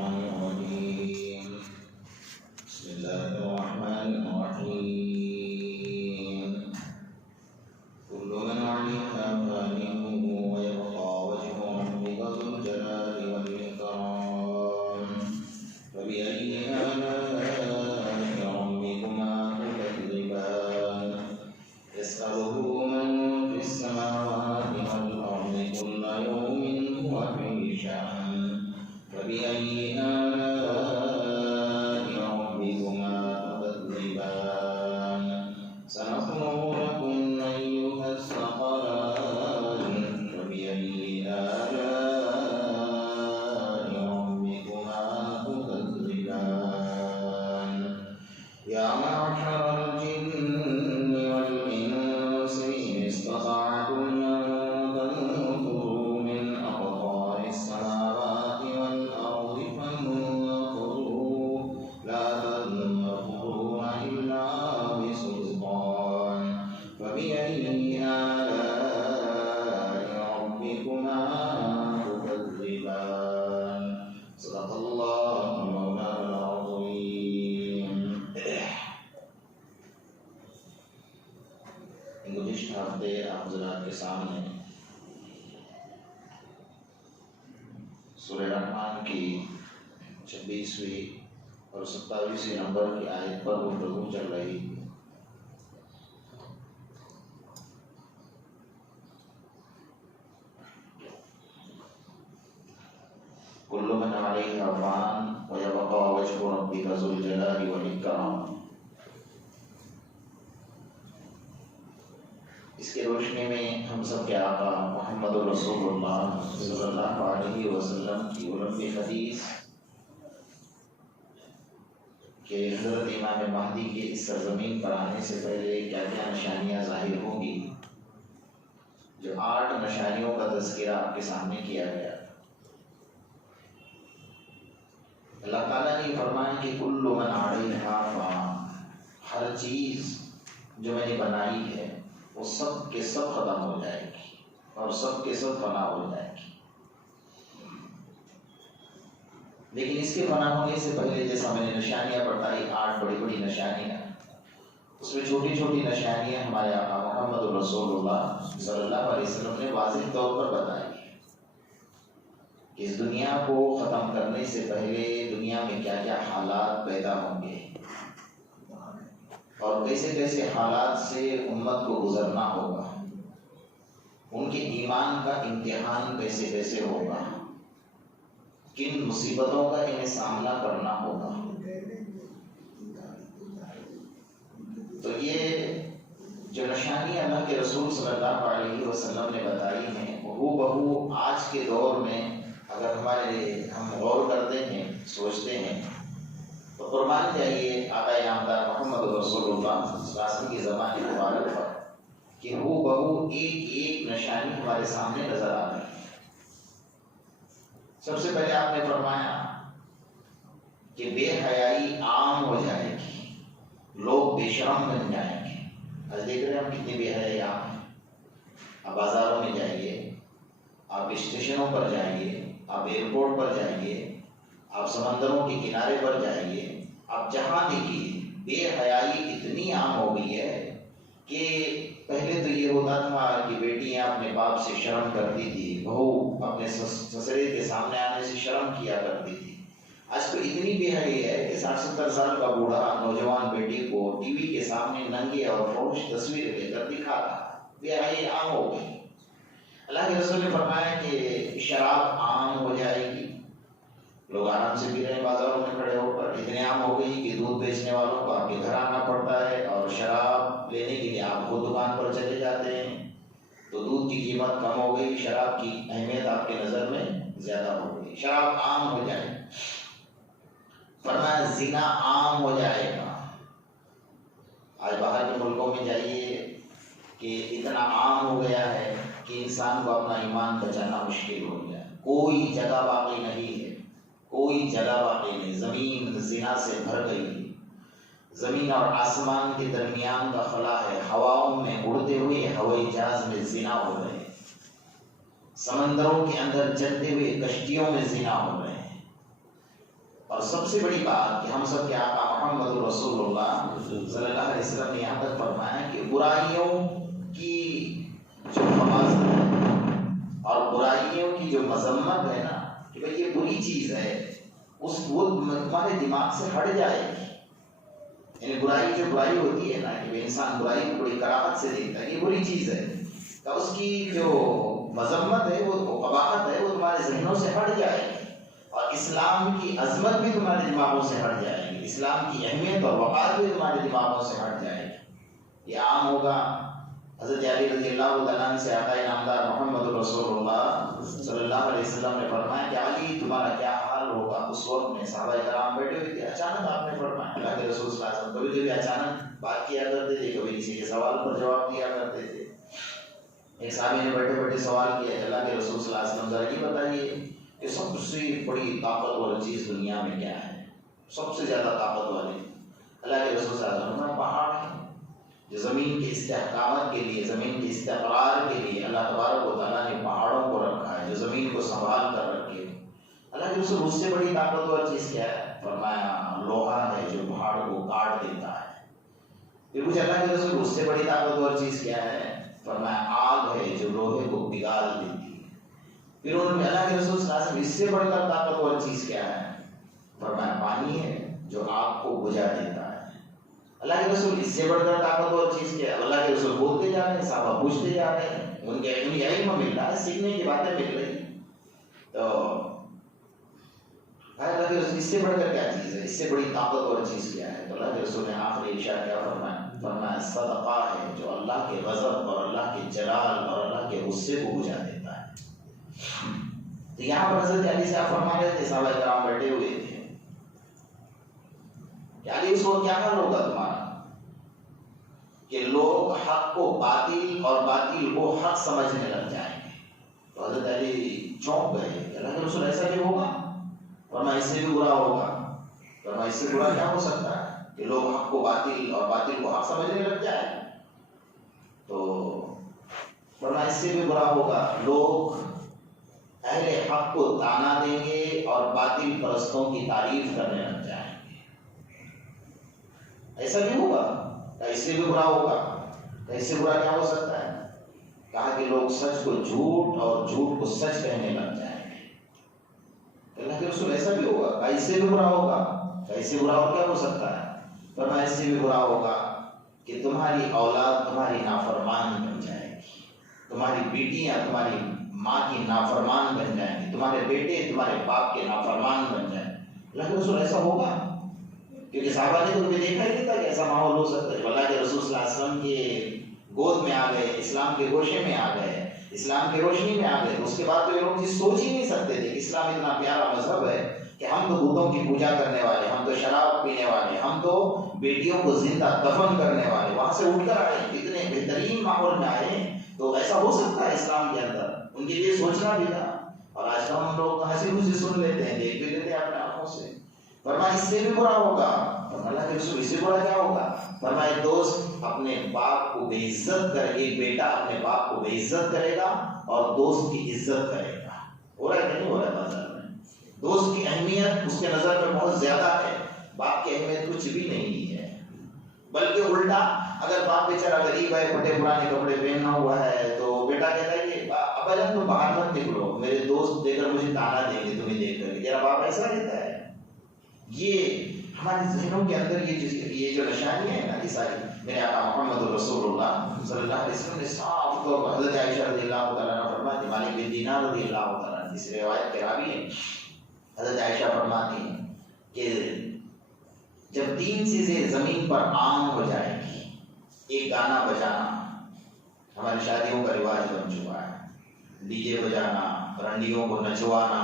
الشيطان الرجيم. بسم الله الرحمن الرحيم. كل من عليها فان ويبقى وجه ربك ذو الجلال والإكرام. فبأي آلاء ربكما تكذبان؟ يسأله من في السماوات والأرض كل يوم هو في شأن. فبأي آلاء ربكما تكذبان؟ سنفرغ لكم أيها الثقلان. فبأي آلاء ربكما تكذبان؟ يا معشر الجن والإنس إن استطعتم أن تنفذوا من أقطار السماوات والأرض فانفذوا لا تنفذون إلا بسلطان. فبأي آلاء ربكما تكذبان؟ صدق الله مولانا العظيم. گزشتہ ہفتے آپ حضرات کے سامنے سورہ رحمان کی 26ویں اور 27ویں نمبر کی آیت پر گفتگو چل رہی. کل من علیہا فان ویبقى وجہ ربک ذو الجلال والإکرام. اس کی روشنی میں ہم سب کے آقا محمد رسول اللہ صلی اللہ علیہ وسلم کی لمبی حدیث کہ حضرت امام مہدی کے اس سرزمین پر آنے سے پہلے کیا کیا نشانیاں ظاہر ہوں گی، جو 8 نشانیوں کا تذکرہ آپ کے سامنے کیا گیا. اللہ تعالیٰ نے فرمایا کہ کل من علیہا فان، ہر چیز جو میں نے بنائی ہے وہ سب کے سب ختم ہو جائے گی اور سب کے سب فنا ہو جائے گی. لیکن اس کے فنا ہونے سے پہلے جیسا میں نے نشانیاں بتائی 8 بڑی بڑی نشانیاں، اس میں چھوٹی چھوٹی نشانیاں ہمارے آقا محمد رسول اللہ صلی اللہ علیہ وسلم نے واضح طور پر بتائی کہ اس دنیا کو ختم کرنے سے پہلے دنیا میں کیا کیا حالات پیدا ہوں گے اور کیسے کیسے حالات سے امت کو گزرنا ہوگا، ان کے ایمان کا امتحان کیسے کیسے ہوگا، کن مصیبتوں کا انہیں سامنا کرنا ہوگا. تو یہ جو نشانیاں اللہ کے رسول صلی اللہ علیہ وسلم نے بتائی ہیں وہ بہو آج کے دور میں اگر ہم غور کرتے ہیں، سوچتے ہیں تو قربان جائیے آقا نامدار محمد رسول اللہ صلی اللہ علیہ وسلم کی زبان مبارک پر کہ وہ بہو ایک ایک نشانی ہمارے سامنے نظر آ رہی ہے. سب سے پہلے آپ نے فرمایا کہ بے حیائی عام ہو جائے گی، لوگ بے شرم بن جائیں گے. آج دیکھ رہے ہیں ہم کتنی بے حیائی عام ہیں. آپ بازاروں میں جائیے، آپ اسٹیشنوں پر جائیے، آپ ایئرپورٹ پر جائیے، آپ سمندروں کے کنارے پر جائیے، آپ جہاں دیکھیے بے حیائی اتنی عام ہو گئی ہے کہ پہلے تو یہ ہوتا تھا کہ بیٹیاں اپنے باپ سے شرم کرتی تھی، بہو اپنے سسرے کے سامنے آنے سے شرم کیا کرتی تھی. آج تو اتنی بے حیائی ہے کہ 60-70 سال کا بوڑھا نوجوان بیٹی کو ٹی وی کے سامنے ننگے اور فحش تصویریں لے کر دکھا رہا. بے حیائی عام ہو گئی. اللہ کے رسول نے فرمایا کہ شراب عام ہو جائے گی، لوگ آرام سے پی رہے ہیں بازاروں میں کھڑے ہو کر. اتنے عام ہو گئی کہ دودھ بیچنے والوں کو آپ کے گھر آنا پڑتا ہے اور شراب لینے کے لیے آپ خود دکان پر چلے جاتے ہیں. تو دودھ کی قیمت کم ہو گئی، شراب کی اہمیت آپ کے نظر میں زیادہ ہو گئی. شراب عام ہو جائے. فرمایا زنا عام ہو جائے گا. آج باہر کے ملکوں میں جائیے کہ اتنا عام ہو گیا ہے کہ انسان کو اپنا ایمان بچانا مشکل ہو گیا. کوئی جگہ باقی نہیں ہے، کوئی جگہ باقی نہیں. زمین زنا سے بھر گئی. زمین اور آسمان کے درمیان کا خلا ہے. ہواؤں میں اڑتے ہوئے ہوائی جہاز میں زنا ہو رہے ہیں. سمندروں کے اندر چلتے ہوئے کشتیوں میں زنا ہو رہے ہیں. سے بڑی بات کہ ہم سب کے آقا محمد رسول اللہ صلی اللہ علیہ وسلم نے یہاں تک فرمایا کہ برائیوں کی جو حفاظت ہے اور برائیوں کی جو مذمت ہے نا کہ بھئی یہ بری چیز ہے، وہ تمہارے دماغ سے ہٹ جائے گی. یعنی برائی جو برائی ہوتی ہے نا کہ انسان برائی کو بڑی کراہت سے دیکھتا ہے، یہ بری چیز ہے، تو اس کی جو مذمت ہے، وہ قباحت ہے، وہ تمہارے ذہنوں سے ہٹ جائے گی اور اسلام کی عظمت بھی تمہارے دماغوں سے ہٹ جائے گی، اسلام کی اہمیت اور وقار بھی تمہارے دماغوں سے ہٹ جائے گی. یہ عام ہوگا. حضرت علی رضی اللہ تعالیٰ عنہ سے آقا نامدار محمد رسول اللہ صلی اللہ علیہ وسلم نے فرمایا کہ علی تمہارا کیا حال ہوگا. اس وقت میں صحابہ کرام بیٹھے ہوئے تھے، اچانک آپ نے فرمایا. اللہ کے رسول صلی اللہ علیہ وسلم کبھی کبھی اچانک بات کیا کرتے تھے، کبھی کسی کے سوال پر جواب دیا کرتے تھے. ایک صحابی نے بیٹھے بیٹھے سوال کیا، اللہ کے رسول صلی اللہ علیہ وسلم ذرا یہ بتائیے کہ سب سے بڑی طاقتور چیز دنیا میں کیا ہے، سب سے زیادہ طاقت والی. اللہ کے رسول صلی اللہ علیہ وسلم پہاڑ ہے، جو زمین کے استحکامت کے لیے، زمین کے استقرار کے لیے اللہ تبارک و تعالیٰ نے پہاڑوں کو رکھا ہے، جو زمین کو سنبھال کر رکھے. اللہ کے رسول اس سے بڑی طاقتور چیز کیا ہے؟ فرمایا لوہا ہے جو پہاڑ کو کاٹ دیتا ہے. پھر مجھے اللہ کے رسول اس سے بڑی طاقتور چیز کیا ہے؟ فرمایا آگ ہے جو لوہے کو پگھال دیتی ہے. پھر انہوں نے اللہ کے رسول صلی اللہ علیہ وسلم اس سے بڑی طاقتور چیز کیا ہے؟ فرمایا پانی ہے جو آگ کو بجھا دیتا ہے. اللہ کے رسول اس سے بڑھ کر طاقتور چیز کیا ہے؟ اللہ کے رسول بولتے جا رہے ہیں، صحابہ پوچھتے جا رہے ہیں، ان کے علم مل رہا ہے، سیکھنے کی باتیں مل رہی ہیں. تو اللہ کے رسول اس سے بڑھ کر کیا چیز ہے، اس سے بڑی طاقتور چیز کیا ہے؟ تو اللہ کے رسول نے آخری ارشاد کیا فرمایا؟ فرمایا صدقہ ہے جو اللہ کے غضب اور اللہ کے جلال اور اللہ کے غصے کو بجھا دیتا ہے. تو یہاں پر حضرت علی سے آپ فرما رہے تھے، صحابہ کرام بیٹھے ہوئے تھے کہ علی اس وقت کیا حال ہوگا تمہارا کہ لوگ حق کو باطل اور باطل کو حق سمجھنے لگ جائیں گے. تو حضرت علی چونک گئے کہ اللہ کے رسول ایسا بھی ہوگا؟ ورنہ اس سے بھی برا ہوگا. ورنہ اس سے برا کیا ہو سکتا ہے کہ لوگ حق کو باطل اور باطل کو حق سمجھنے لگ جائیں. تو ورنہ اس سے بھی برا ہوگا، لوگ اہل حق کو تانا دیں گے اور باطل پرستوں کی تعریف کرنے لگ جائیں گے. ایسا بھی ہوگا؟ اس سے بھی برا ہوگا. اس سے برا کیا ہو سکتا ہے؟ کہا کہ لوگ سچ کو جھوٹ اور جھوٹ کو سچ کہنے لگ جائیں گے. اللہ کے رسول ایسا بھی ہوگا؟ اس سے بھی برا ہوگا. اس سے برا اور کیا ہو سکتا ہے؟ فرمایا اس سے بھی برا ہوگا کہ تمہاری اولاد تمہاری نافرمان بن جائے گی، تمہاری بیٹیاں تمہاری ماں کی نافرمان بن جائیں گی، تمہارے بیٹے تمہارے باپ کے نافرمان بن جائیں. اللہ کے رسول ایسا ہوگا؟ کیونکہ صحابہ نے تو کبھی دیکھا ہی نہیں تھا کہ ایسا ماحول ہو سکتا ہے. اللہ کے رسول صلی اللہ علیہ وسلم کے گود میں آ گئے، اسلام کے گوشے میں آ گئے، اسلام کی روشنی میں آ گئے، اس کے بعد تو یہ لوگ سوچ ہی نہیں سکتے تھے کہ اسلام اتنا پیارا مذہب ہے کہ ہم تو بتوں کی پوجا کرنے والے، ہم تو شراب پینے والے، ہم تو بیٹیوں کو زندہ دفن کرنے والے وہاں سے اٹھ کر آئے، اتنے بہترین ماحول میں آئے. تو ایسا ہو سکتا ہے اسلام کے اندر؟ ان کے لیے سوچنا بھی تھا. اور آج تو ہم لوگ ہنسی خوشی سن لیتے ہیں، دیکھ بھی لیتے ہیں اپنے آنکھوں سے. فرمایا اس سے بھی برا ہوگا. اللہ کے رسول اس سے برا کیا ہوگا؟ فرمایا دوست اپنے باپ کو بے عزت کرے، ایک بیٹا اپنے باپ کو بے عزت کرے گا اور دوست کی عزت کرے گا. ہو رہا ہے کہ نہیں ہو رہا ہے بازار میں؟ دوست کی اہمیت اس کے نظر میں بہت زیادہ ہے، باپ کی اہمیت کچھ بھی نہیں ہے. بلکہ الٹا، اگر باپ بیچارہ غریب ہے، پھٹے پرانے کپڑے پہننا ہوا ہے، تو بیٹا کہتا ہے کہ ابا جان تم باہر مت نکلو، میرے دوست دے کر مجھے تانا دیں گے تمہیں دیکھ کر. تیرا باپ ایسا رہتا ہے. یہ ہمارے ذہنوں کے اندر یہ جو نشانیاں ہیں نا، یہ ساری میرے آقا محمد رسول اللہ صلی اللہ علیہ وسلم نے صاف طور پر حضرت عائشہ رضی اللہ تعالیٰ عنہ فرماتی، مالک بن دینار رضی اللہ تعالیٰ عنہ اس روایت کے راوی ہیں، حضرت عائشہ فرماتی ہیں کہ جب 3 چیزیں زمین پر عام ہو جائے گی، ایک گانا بجانا ہماری شادیوں کا رواج بن چکا ہے، ڈی جے بجانا، رنڈیوں کو نچوانا،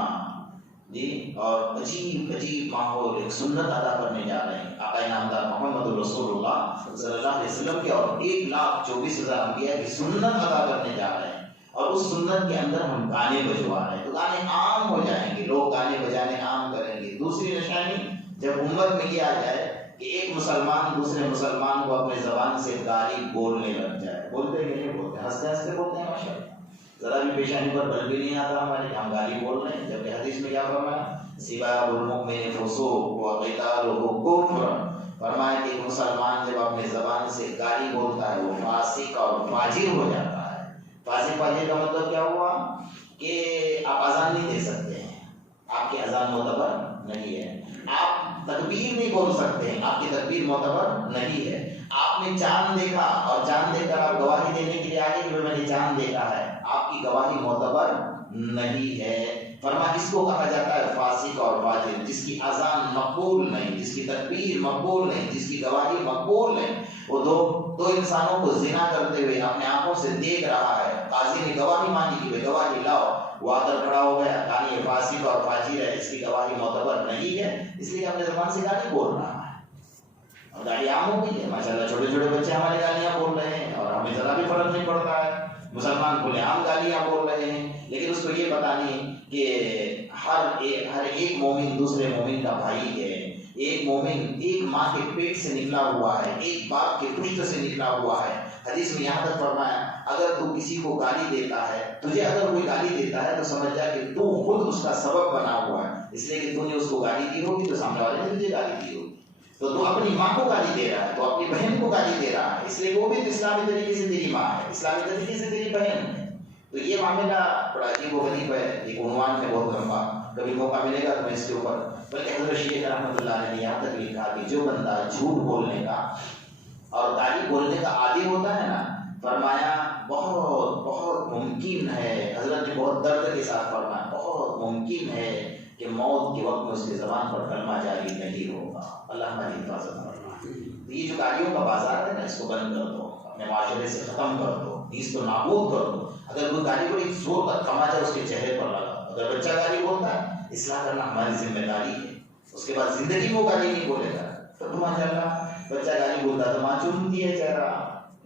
جی، اور عجیب عجیب ماحول، ایک سنت ادا کرنے جا رہے ہیں آقا نامدار محمد رسول اللہ صلی اللہ علیہ وسلم کے اور 1,24,000 انبیاء کی سنت ادا کرنے جا رہے ہیں، اور اس سنت کے اندر ہم گانے بجوا رہے ہیں. تو گانے عام ہو جائیں گے، لوگ گانے بجانے عام کریں گے. دوسری نشانی، جب امت میں یہ آ جائے کہ ایک مسلمان دوسرے مسلمان کو اپنے زبان سے گالی بولنے لگ جائے. بولتے ہیں کہ نہیں بولتے؟ ہنستے ہنستے بولتے ہیں ماشاء اللہ، ذرا بھی پیشانی پر بل بھی نہیں آتا ہمارے، ہم گالی بول رہے ہیں. جبکہ حدیث میں کیا فرمایا؟ سباب المؤمن فسوق وقتالہ کفر، فرمایا کہ مسلمان جب اپنے زبان سے گالی بولتا ہے وہ فاسق اور فاجر ہو جاتا ہے۔ فاسق فاجر کا مطلب کیا ہوا کہ آپ اذان نہیں دے سکتے ہیں، آپ کی اذان معتبر نہیں ہے، آپ تکبیر نہیں بول سکتے ہیں، آپ کی تکبیر معتبر نہیں ہے، آپ نے چاند دیکھا اور چاند دیکھ کر آپ گواہی دینے کے لیے آگے کہ میں نے چاند دیکھا ہے، آپ کی گواہی معتبر نہیں ہے۔ فرمایا اس کو کہا جاتا ہے فاسق اور فاجر، جس کی اذان مقبول نہیں، جس کی تکبیر مقبول نہیں، جس کی گواہی مقبول نہیں۔ وہ دو انسانوں کو زنا کرتے ہوئے اپنے آنکھوں سے دیکھ رہا ہے، قاضی نے گواہی مانگی کہ گواہی لاؤ، وہ آ کر کھڑا ہو گیا، کہا یہ فاسق اور فاجر ہے، اس کی گواہی معتبر نہیں ہے، اس لیے اپنے زبان سے گالی بول رہا ہے۔ اور گالی عام ہو گئی ہے ماشاءاللہ، چھوٹے چھوٹے بچے ہماری گالیاں بول رہے ہیں اور ہمیں ذرا بھی فرق نہیں پڑتا ہے، مسلمان کھلے عام گالیاں بول رہے ہیں، لیکن اس کو یہ پتا نہیں کہ ہر ایک مومن دوسرے مومن کا بھائی ہے، ایک مومن ایک ماں کے پیٹ سے نکلا ہوا ہے، ایک باپ کے پشت سے نکلا ہوا ہے۔ حدیث میں یہاں تک فرمایا اگر تو کسی کو گالی دیتا ہے، تجھے اگر کوئی گالی دیتا ہے تو سمجھ جا کہ تو خود اس کا سبب بنا ہوا ہے، اس لیے کہ تو نے اس کو گالی دی ہوگی تو سامنے والے نے تجھے گالی دی ہوگی، تو اپنی ماں کو گالی دے رہا ہے، تو اپنی بہن کو گالی دے رہا ہے، اس لیے وہ بھی تو اسلامی طریقے سے تیری ماں ہے، اسلامی طریقے سے تیری بہن ہے۔ تو یہ معاملہ بڑا عجیب و غریب ہے، ایک عنوان ہے بہت لمبا، کبھی موقع ملے گا تو میں اس کے اوپر، بلکہ حضرت شیخ رحمۃ اللہ علیہ نے یہاں تک لکھا کہ جو بندہ جھوٹ بولنے کا اور گالی بولنے کا عادی ہوتا ہے نا، فرمایا بہت بہت ممکن ہے، حضرت نے بہت درد کے ساتھ فرمایا بہت ممکن ہے کہ موت کے وقت میں اس کی زبان پر کلمہ جاری نہیں ہوگا۔ اللہ ہماری حفاظت فرمائے۔ یہ جو گالیوں کا بازار ہے نا، اس کو بند کر دو، اپنے معاشرے سے ختم کر دو، اس کو نابود کر دو۔ اگر کوئی گالی بڑی زور تک تماچا اس کے چہرے پر لگا، اگر بچہ گالی بولتا ہے اصلاح کرنا ہماری ذمہ داری ہے، اس کے بعد زندگی میں وہ گالی نہیں بولے گا۔ تو ماشاء اللہ بچہ گالی بولتا ہے تو ماں چومتی ہے چہرہ،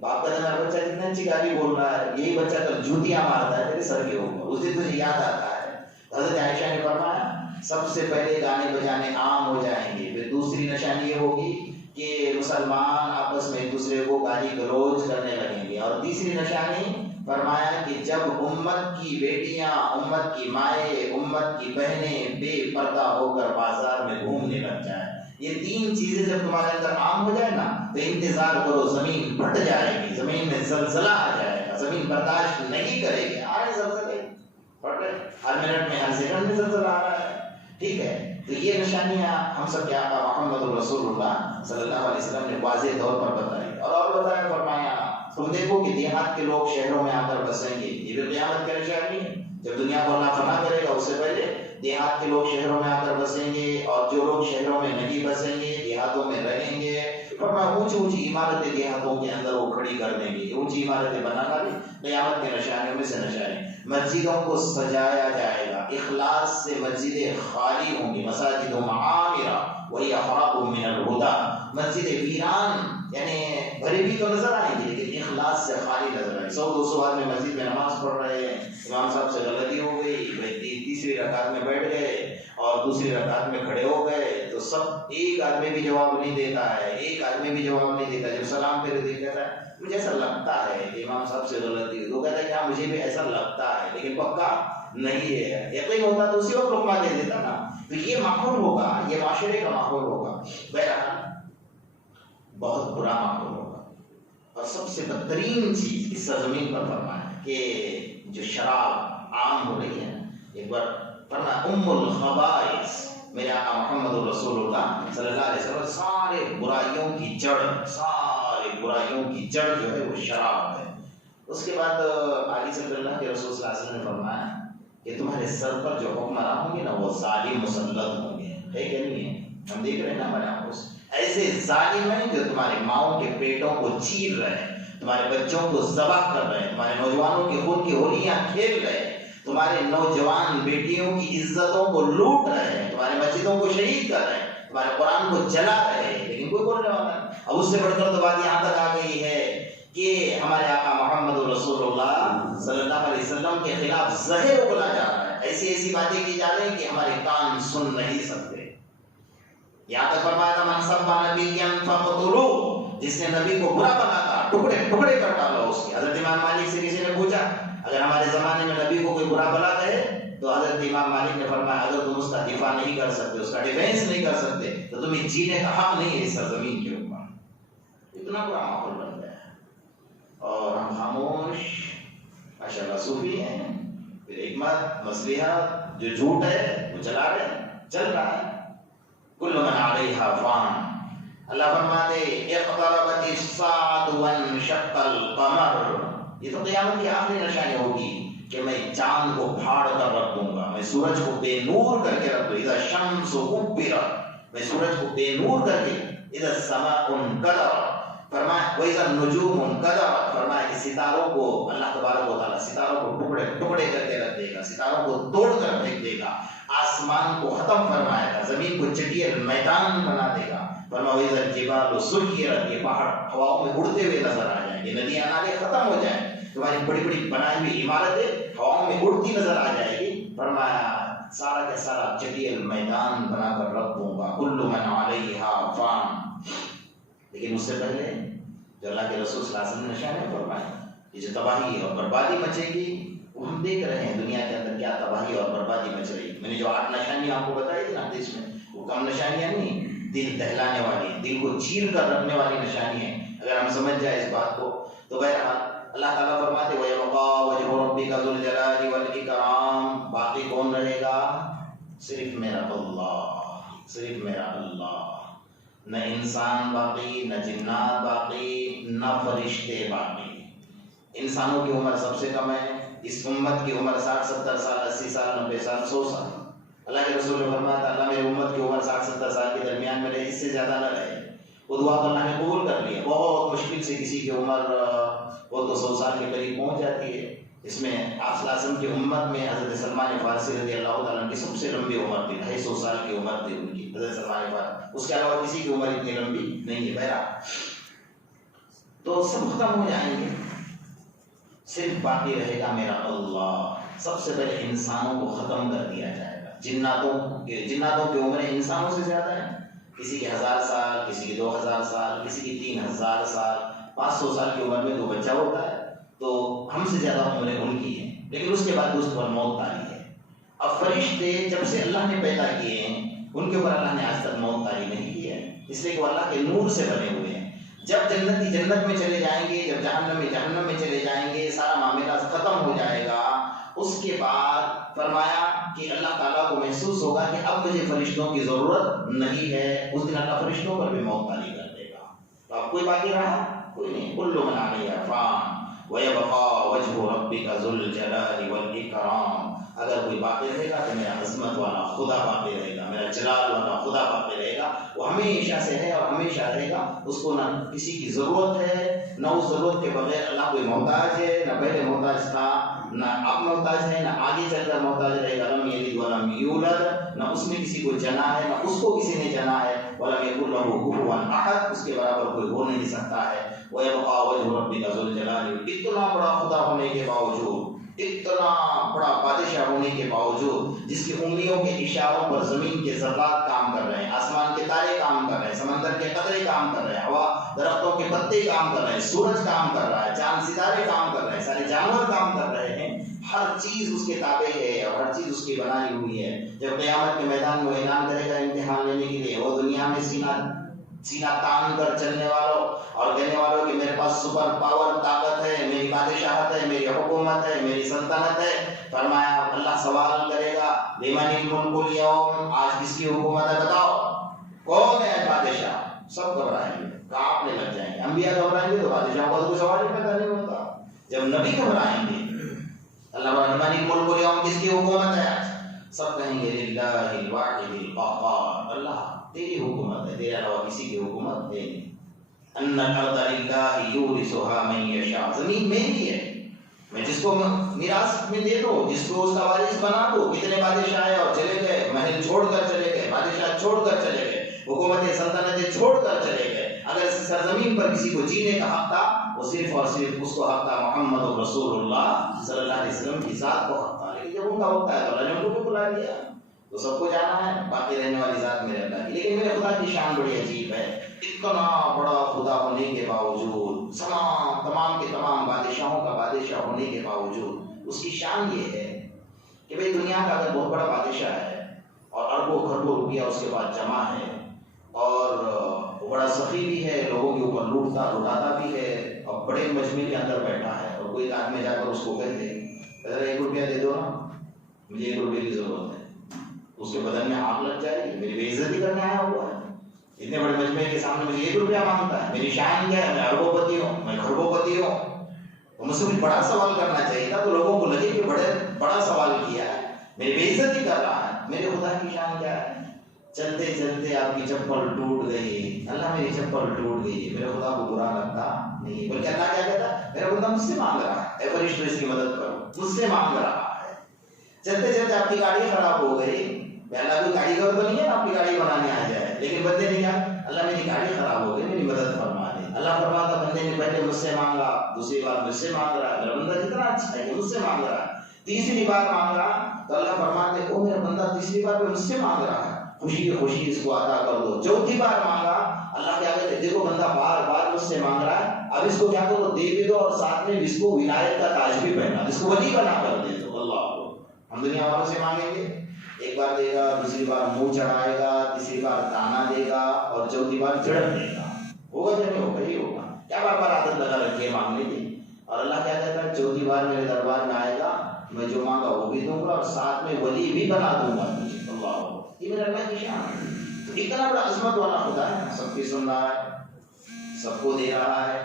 باپ کا میرا بچہ کتنا اچھی گالی بول رہا ہے، یہی بچہ کل جوتیاں مارتا ہے تیرے سر کے اوپر، اس دن تجھے یاد آتا ہے۔ حضرت عائشہ نے فرمایا سب سے پہلے گانے بجانے عام ہو جائیں گے، پھر دوسری نشانی یہ ہوگی کہ مسلمان آپس میں ایک دوسرے کو گالی گلوچ کرنے لگیں گے، اور تیسری نشانی فرمایا کہ جب امت کی بیٹیاں، امت کی مائیں، امت کی بہنیں بے پردہ ہو کر بازار میں گھومنے لگ جائیں۔ یہ تین چیزیں جب تمہارے اندر عام ہو جائے نا تو انتظار کرو، زمین پھٹ جائے گی، زمین میں زلزلہ آ جائے گا، زمین برداشت نہیں کرے گی، آ رہے زلزلے پھٹ رہے، ہر منٹ میں ہر سیکنڈ میں زلزلہ آ رہا ہے، ٹھیک ہے۔ تو یہ نشانیاں ہم سب کے آقا محمد رسول اللہ صلی اللہ علیہ وسلم نے واضح طور پر بتائی، اور بتایا فرمایا تم دیکھو کہ دیہات کے لوگ شہروں میں آ کر بسیں گے، یہ بھی قیامت کی نشانی ہے، جب دنیا کو اللہ فنا کرے گا اس سے پہلے دیہات کے لوگ شہروں میں آ کر بسیں گے، اور جو لوگ شہروں میں نہیں بسیں گے دیہاتوں میں رہیں گے، فرمایا اونچی اونچی عمارتیں دیہاتوں کے اندر وہ کھڑی کر دیں گے، اونچی عمارتیں بنانا بھی قیامت کے نشانیوں میں سے نشانی۔ مسجدوں کو سجایا جائے گا، اخلاص سے مسجدیں خالی ہوں گی، مساجد عامرہ وہی خراب من الہدی، مسجد ویران یعنی بھری بھی تو نظر آئیں گی لیکن اخلاص سے خالی نظر آئے گی۔ 100-200 آدمی مسجد میں نماز پڑھ رہے ہیں، امام صاحب سے غلطی ہو گئی، تیسری رکعت میں بیٹھ گئے اور دوسری رکعت میں کھڑے ہو گئے، تو سب ایک آدمی بھی جواب نہیں دیتا ہے، ایک آدمی بھی جواب نہیں دیتا، جب سلام پھر کہتا ہے مجھے ایسا لگتا ہے کہ امام صاحب سے غلطی ہوئی، وہ کہتا ہے کہ ہاں مجھے بھی ایسا لگتا ہے لیکن پکا نہیں ہے، یقین ہوتا تو اسی وقت لقمہ دے دیتا نا۔ تو یہ ماحول ہوگا، یہ معاشرے کا ماحول ہوگا، بہرحال بہت برا ماحول ہوگا۔ اور سب سے بدترین چیز اس سرزمین پر فرمایا کہ جو شراب عام ہو رہی ہے، ایک بار فرمایا ام الخبائث، میرے آقا محمد رسول اللہ صلی اللہ علیہ وسلم، سارے برائیوں کی جڑ، سارے برائیوں کی جڑ جو ہے وہ شراب ہے۔ اس کے بعد علی صلی اللہ کے رسول صلی اللہ علیہ وسلم نے فرمایا کہ تمہارے سر پر جو حکمراں ہوں گے نا وہ ظالم مسلط ہوں گے، ہے کہ نہیں ہے؟ ہم دیکھ رہے ہیں نا ہمارے آنکھوں سے، ایسے ظالم ہیں جو تمہارے ماؤں کے پیٹوں کو چیر رہے ہیں، تمہارے بچوں کو ذبح کر رہے ہیں، تمہارے نوجوانوں کے خون کی ہولیاں کھیل رہے ہیں، تمہارے نوجوان بیٹیوں کی عزتوں کو لوٹ رہے ہیں، تمہارے مسجدوں کو شہید کر رہے ہیں، تمہارے قرآن کو جلا رہے ہیں، لیکن کوئی بولنے والا نہیں۔ اب اس سے بڑھ کر تو بات یہاں تک آ گئی ہے کہ ہمارے آقا محمد رسول اللہ صلی اللہ علیہ وسلم کے خلاف زہر اگلا جا رہا ہے، ایسی ایسی باتیں کی جا رہی ہیں کہ ہمارے کان سن نہیں سکتے۔ یہاں تک فرمایا تھا من سب نبیا فقتلوہ، جس نے نبی کو برا بنا تھا ٹکڑے ٹکڑے کر ڈالو اس کے۔ حضرت امام مالک سے کسی نے پوچھا اگر ہمارے زمانے میں نبی کو کوئی برا بلا کہے تو حضرت امام مالک نے فرمایا اگر تم اس کا دفاع نہیں کر سکتے، اس کا ڈیفینس نہیں کر سکتے، تو تمہیں جینے کا حق نہیں ہے اس سرزمین کے اوپر۔ اتنا برا ماحول بن گیا اور ہم خاموش، ماشاء اللہ صوفی ہیں، پھر حکمت مصلحت جو جھوٹ ہے وہ چلا رہے ہیں، چل رہا ہے۔ کل من علیہا فان، اللہ فرماتے اقتربت الساعۃ وانشق القمر، یہ تو قیامت کی آخری نشانی ہوگی کہ میں چاند کو پھاڑ کر رکھ دوں گا، میں سورج کو بے نور کر کے رکھ دوں گا، اذا الشمس کبرت، میں سورج کو بے نور کر کے، اذا السماء انکدرت، فرمایا وَإِذَا النُّجُومُ انکدرت، فرمایا کہ ستاروں کو اللہ تبارک و تعالیٰ ستاروں کو ٹکڑے ٹکڑے کر کے رکھ دے گا، ستاروں کو توڑ کر پھینک دے گا، آسمان کو ختم فرمائے گا، زمین کو چٹیل میدان بنا دے گا، فرمایا وَإِذَا الْجِبَالُ سُيِّرَتْ، یہ پہاڑ ہواؤں میں اڑتے ہوئے نظر آ جائیں گے، ندیاں نالے ختم ہو جائیں، تمہاری بڑی بڑی بنائی ہوئی عمارتیں ہواؤں میں اڑتی نظر آ جائے گی، فرمایا سارا کا سارا چٹیل میدان بنا کر رکھ دوں گا، کل من علیہا فان۔ لیکن اس سے پہلے جو اللہ کے رسول صلی اللہ علیہ وسلم نے نشانے فرمایا، یہ جو تباہی اور بربادی مچے گی، وہ ہم دیکھ رہے ہیں دنیا کے اندر کیا تباہی اور بربادی مچ رہی ہے۔ میں نے جو 8 نشانیاں آپ کو بتائی تھی نا حدیث میں، وہ کم نشانیاں نہیں، دل دہلانے والی، دل کو چیر کر رکھنے والی نشانی ہے۔ اگر ہم سمجھ جائیں اس بات کو تو بہرحال اللہ تعالیٰ فرماتے وَيَبْقَىٰ وَجْهُ رَبِّكَ ذُو الْجَلَالِ وَالْإِكْرَامِ، باقی کون رہے گا؟ صرف میرا اللہ، صرف میرا اللہ، نہ انسان باقی، نہ جنات باقی، نہ فرشتے باقی۔ انسانوں کی عمر سب سے کم ہے، اس امت کی عمر 60 70 سال 80 سال 90 سال 100 سال۔ اللہ کے رسول نے فرمایا تھا اللہ میری امت کی عمر 60 70 سال کے درمیان میں رہے، اس سے زیادہ نہ رہے۔ وہ دعا تو اللہ نے قبول کر لی ہے، بہت مشکل سے کسی کی عمر وہ تو 100 سال کے قریب پہنچ جاتی ہے۔ اس میں آپ صلی اللہ علیہ وسلم کی امت میں حضرت سلمان فارسی رضی اللہ تعالیٰ عنہ کی سب سے لمبی عمر تھی، 250 سال کی عمر تھی ان کی، حضرت سلمان فارسی، اس کے علاوہ کسی کی عمر اتنی لمبی نہیں ہے۔ بہرحال تو سب ختم ہو جائیں گے، صرف باقی رہے گا میرا اللہ۔ سب سے پہلے انسانوں کو ختم کر دیا جائے گا، جناتوں کی عمریں انسانوں سے زیادہ ہیں، کسی کی 1000 سال، کسی کی 2000 سال، کسی کی 3000 سال، 500 سال کی عمر میں تو بچہ ہوتا ہے، تو ہم سے زیادہ عمریں ان کی ہیں، لیکن اس کے بعد اس پر موت طاری ہے۔ اب فرشتے جب سے اللہ نے پیدا کیے ہیں ان کے اوپر اللہ نے آج تک موت طاری نہیں کی ہے، اس لیے کہ وہ اللہ کے نور سے بنے ہوئے ہیں۔ جب جنتی جنت میں چلے جائیں گے، جب جہنم میں چلے جائیں گے، سارا معاملہ ختم ہو جائے گا، اس کے بعد فرمایا کہ اللہ تعالیٰ کو محسوس ہوگا کہ اب مجھے فرشتوں کی ضرورت نہیں ہے، اس دن اللہ فرشتوں پر بھی موت طاری کر دے گا۔ تو اب کوئی باقی رہا؟ کوئی نہیں۔ کل من علیہا فان وَيَبْقَىٰ وَجْهُ رَبِّكَ ذُو الْجَلَالِ وَالْإِكْرَامِ، اگر کوئی باقی رہے گا تو میرا عظمت والا خدا باقی رہے گا، میرا جلال والا خدا باقی رہے گا، وہ ہمیشہ سے ہے اور ہمیشہ رہے گا، اس کو نہ کسی کی ضرورت ہے، نہ اس ضرورت کے بغیر اللہ کوئی محتاج ہے، نہ پہلے محتاج تھا، نہ اب محتاج ہے، نہ آگے چل کر محتاج رہے گا۔ لم یلد ولم یولد، نہ اس میں کسی کو جنا ہے، نہ اس کو کسی نے جنا ہے، ولم یکن لہ کفوا احد، اس کے برابر کوئی ہو نہیں سکتا ہے۔ وَيَبْقَىٰ وَجْهُ رَبِّكَ ذُو الْجَلَالِ، اتنا بڑا خدا ہونے کے باوجود، اتنا بڑا بادشاہ ہونے کے باوجود، جس کی انگلیوں کے اشاروں پر زمین کے ذرات کام کر رہے ہیں، آسمان کے تارے کام کر رہے ہیں، سمندر کے قطرے کام کر رہے ہیں، ہوا درختوں کے پتے کام کر رہے ہیں، سورج کام کر رہا ہے، چاند ستارے کام کر رہے ہیں، سارے جانور کام کر رہے ہیں، ہر چیز اس کے تابع ہے اور ہر چیز اس کی بنائی ہوئی ہے۔ جب قیامت کے میدان میں اعلان کرے گا امتحان لینے کے لیے، وہ دنیا میں سینہ تان کر چلنے والوں اور کہنے والوں کہ میرے پاس سپر پاور طاقت ہے، میری بادشاہت ہے، میری حکومت ہے، میری سلطنت ہے، فرمایا اللہ سوال کرے گا لمن الملک اليوم، آج کس کی حکومت ہے بتاؤ، کون ہے بادشاہ؟ سب گھبرائیں گے، کانپنے لگ جائیں گے، انبیاء گھبرائیں گے تو بادشاہوں کا کوئی سوال ہی پیدا نہیں ہوتا۔ جب نبی گھبرائیں گے اللہ لمن الملک اليوم، کس کی حکومت ہے آج؟ سب کہیں گے للہ الواحد القہار، اللہ تیری حکومت ہے، تیرے علاوہ کسی کی حکومت ہے نہیں۔ ان الارض للہ یورثها من یشاء، زمین میری ہے، میں جس کو میراث میں دے دوں، جس کو اس کا وارث بنا دوں۔ کتنے بادشاہ آئے اور چلے گئے، محل چھوڑ کر چلے گئے، بادشاہ چھوڑ کر چلے گئے، حکومتیں سلطنتیں چھوڑ کر چلے گئے۔ اگر اس سرزمین پر کسی کو جینے کا حق تھا، وہ صرف اور صرف اس کو حق تھا محمد رسول اللہ صلی اللہ علیہ وسلم کی ذات کو حق تھا، لیکن جب ان کا وقت آیا تو اللہ نے ان کو بھی بلا لیا، تو سب کو جانا ہے، باقی رہنے والی ذات میرے اللہ کی۔ لیکن میرے خدا کی شان بڑی عجیب ہے، اتنا بڑا خدا ہونے کے باوجود، تمام کے تمام بادشاہوں کا بادشاہ ہونے کے باوجود، اس کی شان یہ ہے کہ بھئی دنیا کا اگر بہت بڑا بادشاہ ہے اور اربوں خربوں روپیہ اس کے پاس جمع ہے اور وہ بڑا سخی بھی ہے، لوگوں کے اوپر لوٹاتا بھی ہے، اور بڑے مجمع کے اندر بیٹھا ہے، اور کوئی آدمی جا کر اس کو کہتے ذرا 1 روپیہ دے دو نا، مجھے 1 روپے کی ضرورت ہے، اس کے بدن میں آگ لگ جائے گی، میری بے عزتی کرنے آیا ہوا ہے، اتنے بڑے مجمع کے سامنے مجھے 1 روپیہ مانگتا ہے، میری شان کیا ہے، میں اربوں پتی ہوں، میں خربوں پتی ہوں۔ تو مجھ سے کچھ بڑا سوال کرنا چاہیے تھا، تو لوگوں کو لگے کہ بڑا سوال کیا ہے، میری بے عزتی کر رہا ہے، میرے خدا کی شان کیا ہے۔ چلتے چلتے آپ کی چپل ٹوٹ گئی، اللہ میری چپل ٹوٹ گئی، میرے خدا کو برا لگتا نہیں، بلکہ اللہ کیا کہتا ہے، میرا بندہ مجھ سے مانگ رہا ہے، اے فرشتوں اس کی مدد کرو، مجھ سے مانگ رہا ہے۔ چلتے چلتے آپ کی گاڑی خراب ہو گئی، اللہ کوئی کاریگر تو نہیں ہے آپ کی گاڑی بنانے آ جائے، لیکن بندے نے کہا اللہ میری گاڑی خراب ہو گئی، میری مدد فرما دے۔ اللہ فرماتا بندے نے پہلے مجھ سے مانگا، دوسری بار مجھ سے مانگ رہا ہے، میرا بندہ کتنا اچھا ہے کہ مجھ سے مانگ رہا ہے، تیسری بار مانگا تو اللہ فرماتے او میرا بندہ تیسری بار مجھ سے مانگ رہا ہے، خوشی اس کو عطا کر دو۔ چوتھی بار مانگا، اللہ کیا کہتے ہیں دیکھو بندہ بار بار مجھ سے مانگ رہا ہے، اب اس کو کیا کرو دے بھی دو، اور ساتھ میں اس کو ولایت کا تاج بھی پہنا، اس کو ولی بنا کر دے دو۔ اللہ کو ہم دنیا والوں سے مانگیں گے، 1 بار دے گا، دوسری بار منہ چڑھائے گا، تیسری بار تانا دے گا، اور چوتھی بار جھڑپ دے گا، ہوگا کہ نہیں ہوگا؟ ہی ہوگا۔ کیا بار بار عادت لگا رکھی ہے مانگنے کی؟ اور اللہ کیا کہتا ہے چوتھی بار میرے دربار میں آئے گا، میں جو مانگا وہ بھی دوں گا، اور ساتھ میں ولی بھی بنا دوں گا تجھے۔ اللہ، یہ میرا اللہ کی شان ہے۔ اتنا بڑا عظمت والا خدا ہے، سب کی سن رہا ہے، سب کو دے رہا ہے۔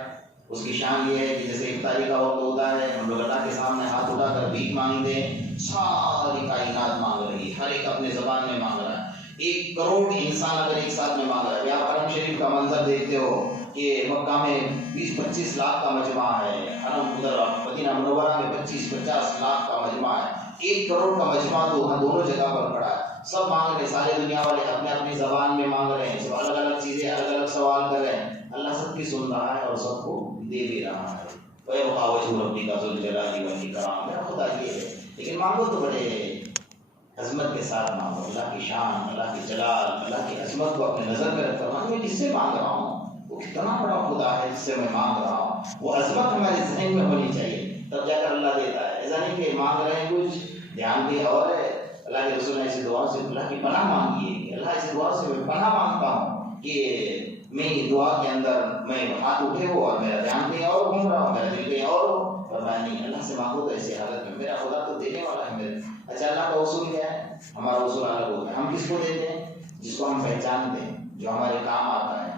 اس کی شان یہ ہے کہ جیسے افطاری کا وقت ہوتا ہے، ہم لوگ اللہ کے سامنے ہاتھ اٹھا کر بھیک مانگتے ہیں، ساری کائنات مانگ رہی ہے، ہر ایک اپنے زبان میں مانگ رہا ہے۔ 1 کروڑ انسان اگر ایک ساتھ میں مانگ رہا ہے، آپ حرم شریف کا منظر دیکھتے ہو کہ مکہ میں 20-25 لاکھ کا مجمع ہے، حرم ادھر مدینہ منورہ میں 25-50 لاکھ کا مجمع ہے، 1 کروڑ کا مجمع تو وہاں دونوں جگہ پر کھڑا ہے، سب مانگ رہے ہیں، سارے دنیا والے اپنے اپنی زبان میں مانگ رہے ہیں، سب الگ الگ چیزیں الگ الگ سوال کر رہے ہیں، اللہ سب کی سن رہا ہے اور سب کو دے بھی رہا ہے۔ وَيَبْقَى وَجْهُ رَبِّكَ ذُو الْجَلَالِ وَالْإِكْرَامِ، میرا خدا یہ ہے، لیکن مانگو تو بڑے عظمت کے ساتھ مانگو، اللہ کی شان، اللہ کی جلال، اللہ کی عظمت کو اپنے نظر میں رکھ کر مانگو، میں کس سے مانگ رہا ہوں، وہ کتنا بڑا خدا ہے جس سے میں مانگ رہا ہوں، وہ عظمت ہمارے ذہن میں ہونی چاہیے، تب جا کر اللہ دیتا ہے۔ ایسا نہیں کہ مانگ رہے ہیں کچھ، دھیان دیا اور ہے۔ اللہ کے رسول نے ایسی دعا سے اللہ کی پناہ مانگی ہے کہ اللہ ایسی دعا سے میں پناہ مانگتا ہوں کہ میری دعا کے اندر میں ہاتھ اٹھے ہو اور میرا دھیان کہیں اور گھوم رہا ہوں، میرا دل کہیں اور ہو، اور میں نہیں، اللہ سے مانگو تو ایسی حالت میں میرا خدا تو دینے والا ہے میرے۔ اچھا اللہ کا اصول کیا ہے؟ ہمارا اصول الگ ہوتا ہے، ہم کس کو دیتے ہیں؟ جس کو ہم پہچانتے ہیں، جو ہمارے کام آتا ہے۔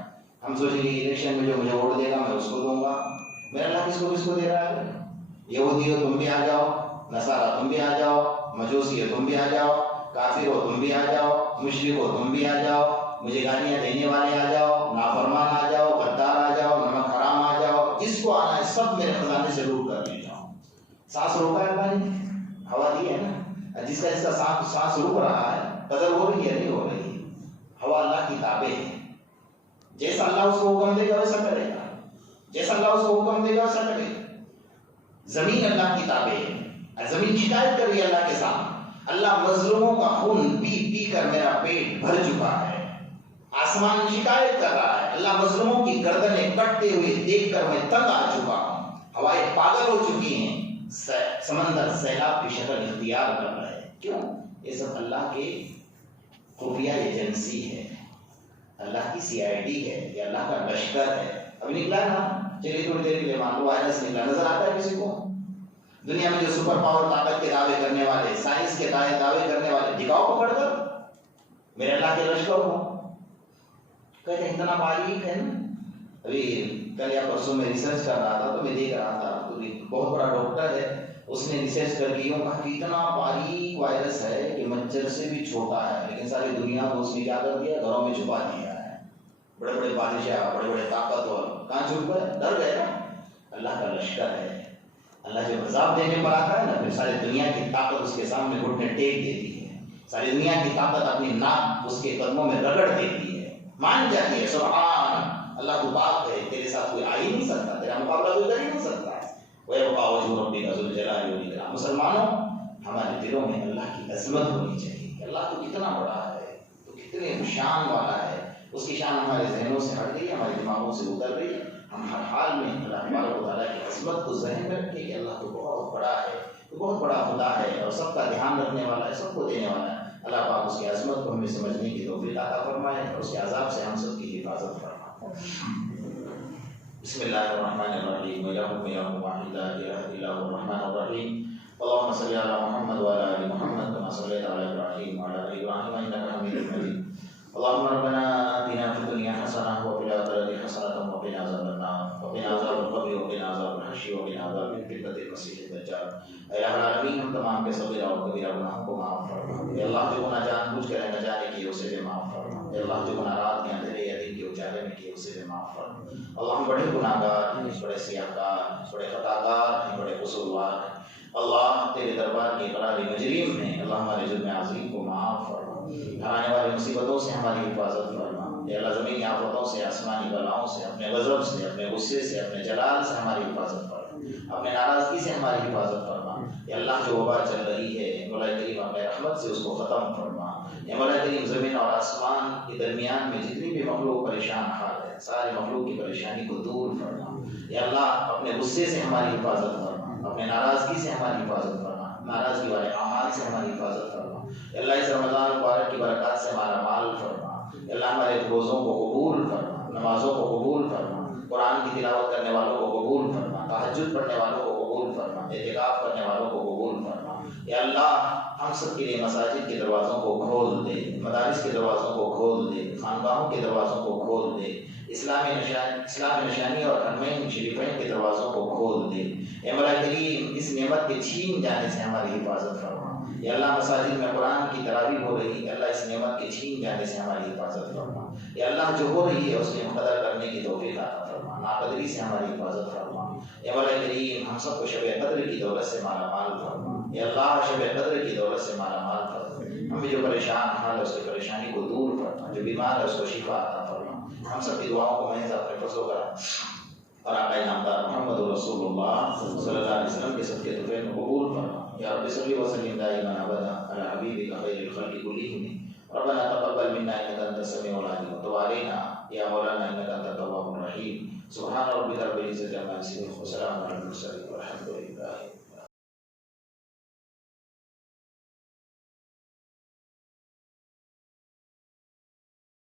ہم سوچیں گے الیکشن میں جو مجھے ووٹ دے گا میں اس کو دوں گا، میرا اللہ کس کو دے رہا ہے؟ یہودی ہو تم بھی آ جاؤ، نصارہ تم بھی آ جاؤ، مجوسی ہو تم بھی آ جاؤ، کافر ہو تم بھی آ جاؤ، مشرک ہو تم بھی آ جاؤ، مجھے گالیاں دینے والے آ جاؤ، نافرمان آ جاؤ، غدار آ جاؤ، نمک حرام آ جاؤ، جس کو آنا ہے سب میرے خزانے سے لوٹ کر لے جاؤ۔ سانس روکا ہے اللہ نے، ہوا دی ہے نا، جس کا سانس رک رہا ہے، قدر ہو رہی ہے نہیں ہو رہی، ہوا اللہ کی تابع ہے، جیسا اللہ اس کو حکم دے گا ویسا کرے گا، جیسا اللہ اس کو حکم دے گا ویسا کرے گا۔ زمین اللہ کی تابع ہے، زمین شکایت کر رہی ہے اللہ کے سامنے، اللہ مظلوموں کا خون پی پی کر میرا پیٹ بھر چکا ہے۔ آسمان شکایت کر رہا ہے، اللہ مظلوموں کی گردنیں کٹتے ہوئے دیکھ کر میں تنگ آ چکا ہوں، ہوائیں پاگل ہو چکی ہیں، سمندر سیلاب کی شکل اختیار کر رہا ہے۔ کیوں؟ یہ سب اللہ کے خفیہ ایجنسی ہے، اللہ کی CID ہے، یہ اللہ کا لشکر ہے۔ ابھی نکلا ہے نا، چلیے تھوڑی دیر کے لیے مان لو وائرس نکلا، نظر آتا ہے کسی کو؟ دنیا میں جو سپر پاور طاقت کے دعوے کرنے والے، سائنس کے دعوے کرنے والے، دکھاؤ پکڑ کر میرے اللہ کے لشکر کو، کہتے ہیں اتنا باریک ہے نا۔ ابھی کل یا پرسوں میں ریسرچ کر رہا تھا تو میں دیکھ رہا تھا، تو بہت بڑا ڈاکٹر ہے، اس نے ریسرچ کر کے کہا کہ اتنا باریک وائرس ہے کہ مچھر سے بھی چھوٹا ہے، لیکن ساری دنیا کو اس نے کیا کر دیا، گھروں میں چھپا دیا ہے۔ بڑے بڑے بادشاہ، بڑے بڑے طاقتور کہاں چھپ گئے؟ ڈر گئے نا۔ اللہ کا لشکر ہے، اللہ جب عذاب دینے پر آتا ہے نا، پھر ساری دنیا کی طاقت اس کے سامنے گھٹنے ٹیک دیتی ہے، ساری دنیا کی طاقت اپنی ناک اس کے قدموں میں رگڑ دیتی ہے، مان جاتی ہے سبحان اللہ تو پاک ہے، تیرے ساتھ کوئی آ ہی نہیں سکتا، تیرا مقابلہ کوئی کر ہی نہیں سکتا ہے۔ وَيَبْقَى وَجْهُ رَبِّكَ ذُو الْجَلَالِ وَالْإِكْرَامِ۔ مسلمانوں، ہمارے دلوں میں اللہ کی عظمت ہونی چاہیے کہ اللہ تو کتنا بڑا ہے، تو کتنے شان والا ہے، اس کی شان ہمارے ذہنوں سے ہٹ گئی، ہمارے دماغوں سے اتر گئی۔ ہم ہر حال میں اللہ تبارک و تعالیٰ کی عظمت کو ذہن میں رکھیں کہ اللہ تو بہت بڑا ہے، تو بہت بڑا خدا ہے اور سب کا دھیان رکھنے والا ہے، سب کو دینے والا ہے۔ اللہ پاک اس کی عظمت کو ہمیں سمجھنے کی توفیق عطا فرمائے اور اس کے عذاب سے ہم سب کی حفاظت فرمائے۔ بسم اللہ الرحمن الرحیم الہکم واحد لا الہ الا هو الرحمن الرحیم اللهم صل علی محمد وعلى آل محمد كما صليت على ابراہیم وعلى آل ابراہیم انک حمید مجید اللهم ربنا آتنا في الدنيا حسنة وفي الآخرة حسنة وقنا عذاب النار وقنا عذاب القبر وقنا عذاب الحشر وقنا عذاب فتنة المسیح الدجال۔ اے الہ العالمین ہم تمام کے صغیرہ اور کبیرہ گناہوں کو معاف فرما۔ اے اللہ جو گناہ جان بوجھ کر نہ جانے کی اسے بھی معاف فرما۔ اے اللہ جو گناہ رات کے اندھیرے یا دن کے اجالے میں کی اسے بھی معاف فرما۔ اللہ ہم بڑے گناہ گار ہیں، بڑے سیاہکار ہیں، بڑے خطا کار ہیں، بڑے قصوروار ہیں۔ اللہ تیرے دربار کی قراری مجرم ہیں، اللہ ہمارے جرم عظیم کو معاف فرما۔ آنے والی مصیبتوں سے ہماری حفاظت فرما۔ اے اللہ زمینی آفتوں سے، آسمانی بلاؤں سے، اپنے غضب سے، اپنے غصے سے، اپنے جلال سے ہماری حفاظت فرما، اپنے ناراضگی سے ہماری حفاظت فرما۔ اے اللہ جو وبا چل رہی ہے مولا کریم اپنے رحمت سے اس کو ختم فرما۔ اے مولا کریم زمین اور آسمان کے درمیان میں جتنی بھی مخلوق پریشان حال ہے سارے مخلوق کی پریشانی کو دور فرما۔ اے اللہ اپنے غصے سے ہماری حفاظت فرما، اپنے ناراضگی سے ہماری حفاظت فرما، ناراضگی والے اعمال سے ہماری حفاظت فرما۔ اللہ اس رمضان مبارک کی برکات سے ہمارا مال فرما۔ اللہ ہمارے روزوں کو قبول فرما، نمازوں کو قبول فرما، قرآن کی تلاوت کرنے والوں کو قبول فرما، تہجد پڑھنے والوں کو قبول فرما، اعتکاف کرنے والوں کو قبول فرما۔ یا اللہ ہم سب کے لیے مساجد کے دروازوں کو کھول دے، مدارس کے دروازوں کو کھول دے، خانقاہوں کے دروازوں کو کھول دے، اسلامی نشانی اور حرمین شریفین کے دروازوں کو کھول دے۔ اے مولا کریم اس نعمت کے چھین جانے سے ہماری حفاظت فرما۔ یا اللہ مساجد میں قرآن کی تراویح ہو رہی ہے، اللہ اس نعمت کے چھین جانے سے ہماری حفاظت فرما۔ یا اللہ جو ہو رہی ہے اس کی قدر کرنے کی توفیق عطا فرما، ناقدری سے ہماری حفاظت فرما۔ یا مولا کریم ہم سب کو شب قدر کی دولت سے مالا مال فرما۔ یا اللہ شب قدر کی دولت سے مالا مال فرما۔ ہم جو پریشان حال ہے اس کی پریشانی کو دور فرما، جو بیمار ہے اس کو شفا عطا فرما۔ ہم سب کی دعاؤں کو محض اپنے فضل و کرم اور آقا نامدار محمد رسول اللہ صلی اللہ علیہ وسلم کے صدقے طیب میں قبول فرما۔ یا رب صلی وسلم دائما ابدا علی حبیبک خیر الخلق کلہم۔ ربنا تقبل منا انک انت السمیع العلیم وتب علینا یا مولانا انک انت التواب الرحیم۔ سبحان ربک رب العزۃ عما یصفون وسلام علی المرسلین والحمد للہ۔